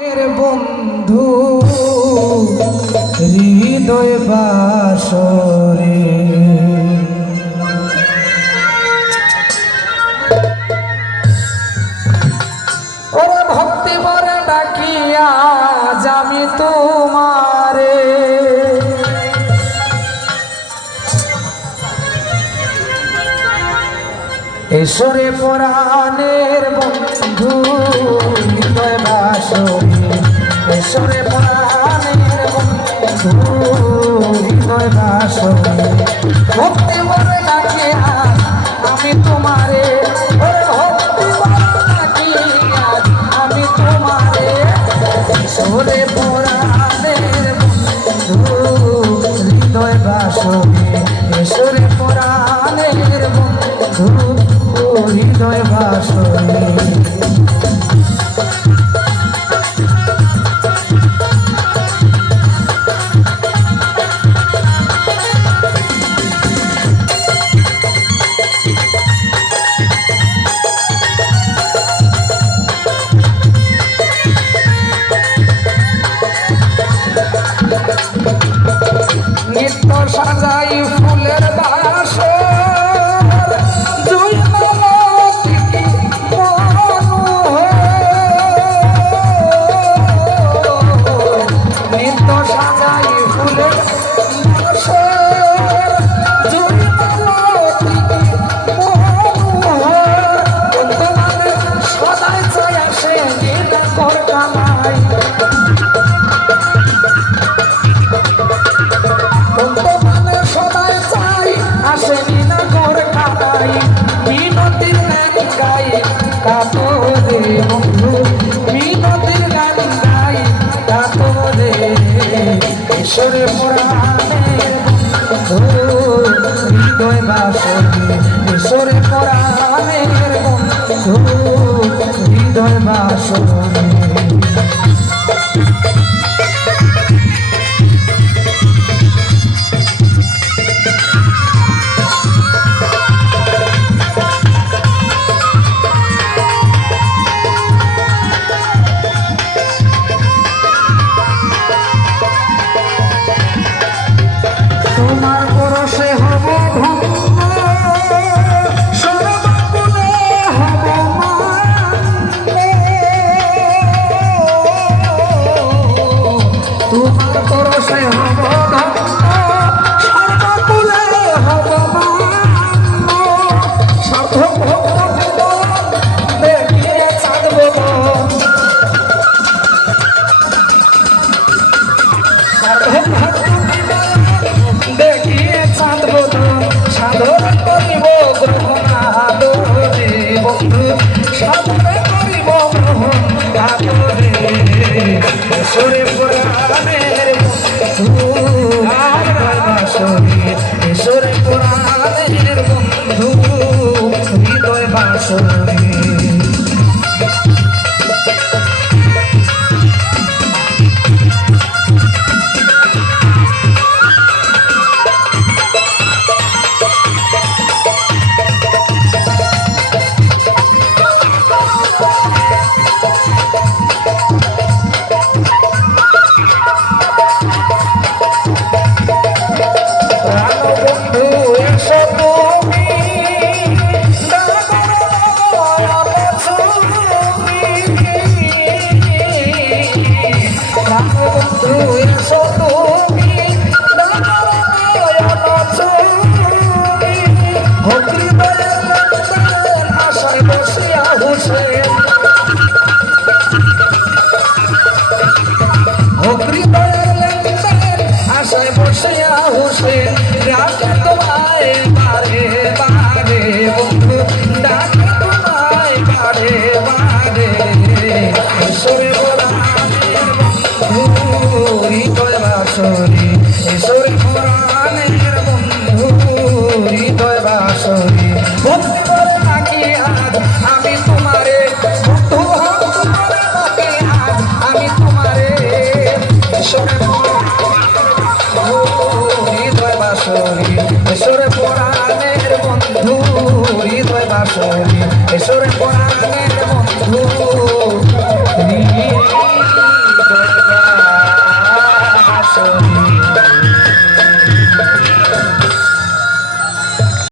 বন্ধু হৃদয় বাসরে ওরে ভক্তি বরে ডাকিয়া যামি তোমারে এসরে পরাণের বন্ধু হৃদয় বাসরে এসরে পরাণের বন্ধু হৃদয় বাসরে ভক্তি বরে ডাকিয়া আমি তোমারে ওরে ভক্তি বরে ডাকিয়া আমি তোমারে এসরে পরাণের বন্ধু হৃদয় বাসরে এসরে পরাণের বন্ধু হৃদয় বাসরে নিত্য সাজাই ফুলের বাসর জুই নিত্য সাজাই ফুলের বাসর জুই সদাই চাই আসে কামাই এসরে পরাণের বন্ধু হৃদয় বাসরে এসরে পরাণের বন্ধু হৃদয় বাসরে তোমার পরশে হব ধন্য সর্বগুণে হব তোমার পরশে হব ধন্য সর্বগুণে হব সার্থক ভক্ত দেখিয়ে চাঁদব সার্থক ভক্ত দেখিয়ে চাঁদব সাধন করিব গ্রহণ আদরে বন্ধু সাধন করিব গ্রহণ আদরে এসরে পরাণের বন্ধু হৃদয় বাসরে এসরে পরাণের বন্ধু হৃদয় বাসরে আশায় বসিয়া হুসেন ডাকে তোমায় বারে বারে বন্ধু ডাকে তোমায় বারে বারে এসরে পরাণের বন্ধু হৃদয় বাসরে এসরে পরাণের বন্ধু হৃদয় বাসরে ভক্তি করে থাকি আজ আমি তোমারে বন্ধু করে থাকি আজ আমি তোমারে এসরে এসরে পরাণের বন্ধু হৃদয় বাসরে এসরে পরাণের বন্ধু